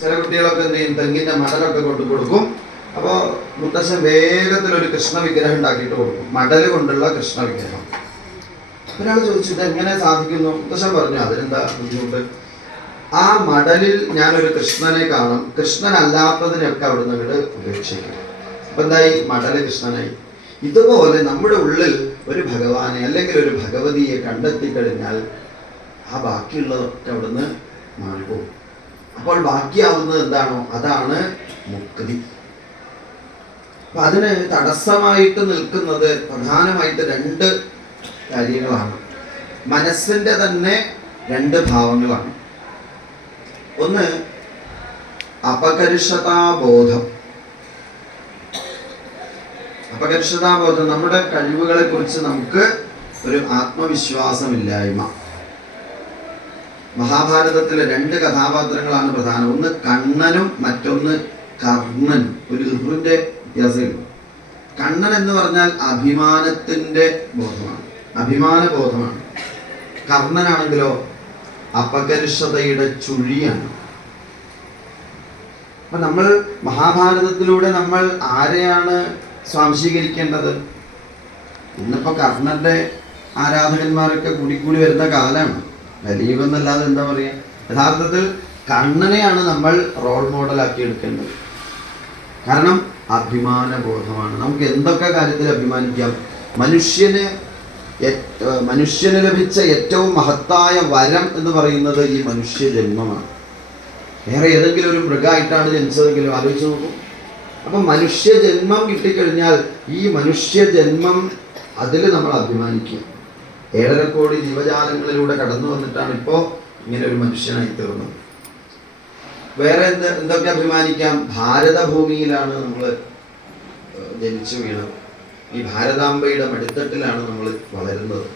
ചില കുട്ടികളൊക്കെ എന്ത് ചെയ്യും, തെങ്ങിന്റെ മടലൊക്കെ കൊണ്ടു കൊടുക്കും. അപ്പോൾ മുത്തശ്ശൻ വേഗത്തിലൊരു കൃഷ്ണ വിഗ്രഹം ഉണ്ടാക്കിയിട്ട് കൊടുക്കും, മടല് കൊണ്ടുള്ള കൃഷ്ണ വിഗ്രഹം. ഒരാൾ ചോദിച്ചു ഇത് എങ്ങനെ സാധിക്കുന്നു? മുത്തശ്ശൻ പറഞ്ഞു അതിനെന്താ ബുദ്ധിമുട്ട്, ആ മടലിൽ ഞാനൊരു കൃഷ്ണനെ കാണും, കൃഷ്ണനല്ലാത്തതിനൊക്കെ അവിടുന്ന് അങ്ങോട്ട് ഉപേക്ഷിക്കും. അപ്പൊ എന്തായി? മടല് കൃഷ്ണനായി. ഇതുപോലെ നമ്മുടെ ഉള്ളിൽ ഒരു ഭഗവാനെ അല്ലെങ്കിൽ ഒരു ഭഗവതിയെ കണ്ടെത്തി കഴിഞ്ഞാൽ ആ ബാക്കിയുള്ളതൊക്കെ അവിടുന്ന് മാറിപ്പോകും. അപ്പോൾ ബാക്കിയാവുന്നത് എന്താണോ അതാണ് മുക്തി. അപ്പൊ അതിന് തടസ്സമായിട്ട് നിൽക്കുന്നത് പ്രധാനമായിട്ട് രണ്ട് കാര്യങ്ങളാണ്. മനസ്സിന്റെ തന്നെ രണ്ട് ഭാവങ്ങളാണ്. ഒന്ന് അപകർഷതാബോധം. അപകർഷതാബോധം, നമ്മുടെ കഴിവുകളെ കുറിച്ച് നമുക്ക് ഒരു ആത്മവിശ്വാസമില്ലായ്മ. മഹാഭാരതത്തിലെ രണ്ട് കഥാപാത്രങ്ങളാണ് പ്രധാനം. ഒന്ന് കണ്ണനും മറ്റൊന്ന് കർണനും. ഒരു ഋതുവിന്റെ വ്യത്യാസമുണ്ട്. കണ്ണൻ എന്ന് പറഞ്ഞാൽ അഭിമാനത്തിന്റെ ബോധമാണ്, അഭിമാന ബോധമാണ്. കർണനാണെങ്കിലോ അപകർഷതയുടെ ചുഴിയാണ്. അപ്പൊ നമ്മൾ മഹാഭാരതത്തിലൂടെ നമ്മൾ ആരെയാണ് സ്വാംശീകരിക്കേണ്ടത്? ഇന്നിപ്പോ കർണന്റെ ആരാധകന്മാരൊക്കെ കൂടിക്കൂടി വരുന്ന കാലമാണ്. വലിയവെന്നല്ലാതെ എന്താ പറയാ, യഥാർത്ഥത്തിൽ കണ്ണനെയാണ് നമ്മൾ റോൾ മോഡലാക്കി എടുക്കേണ്ടത്. കാരണം അഭിമാന ബോധമാണ്. നമുക്ക് എന്തൊക്കെ കാര്യത്തിൽ അഭിമാനിക്കാം. മനുഷ്യന് ലഭിച്ച ഏറ്റവും മഹത്തായ വരം എന്ന് പറയുന്നത് ഈ മനുഷ്യ ജന്മമാണ്. വേറെ ഏതെങ്കിലും ഒരു മൃഗമായിട്ടാണ് ജനിച്ചതെങ്കിലും ആലോചിച്ച് നോക്കും. അപ്പൊ മനുഷ്യ ജന്മം കിട്ടിക്കഴിഞ്ഞാൽ ഈ മനുഷ്യ ജന്മം അതിൽ നമ്മൾ അഭിമാനിക്കുക. 7.5 കോടി ജീവജാലങ്ങളിലൂടെ കടന്നു വന്നിട്ടാണ് ഇപ്പോൾ ഇങ്ങനെ ഒരു മനുഷ്യനായി തീർന്നത്. വേറെ എന്തൊക്കെ അഭിമാനിക്കാം? ഭാരതഭൂമിയിലാണ് നമ്മൾ ജനിച്ചു വീണത്. ഈ ഭാരതാംബയുടെ മടിത്തട്ടിലാണ് നമ്മൾ വളരുന്നത്.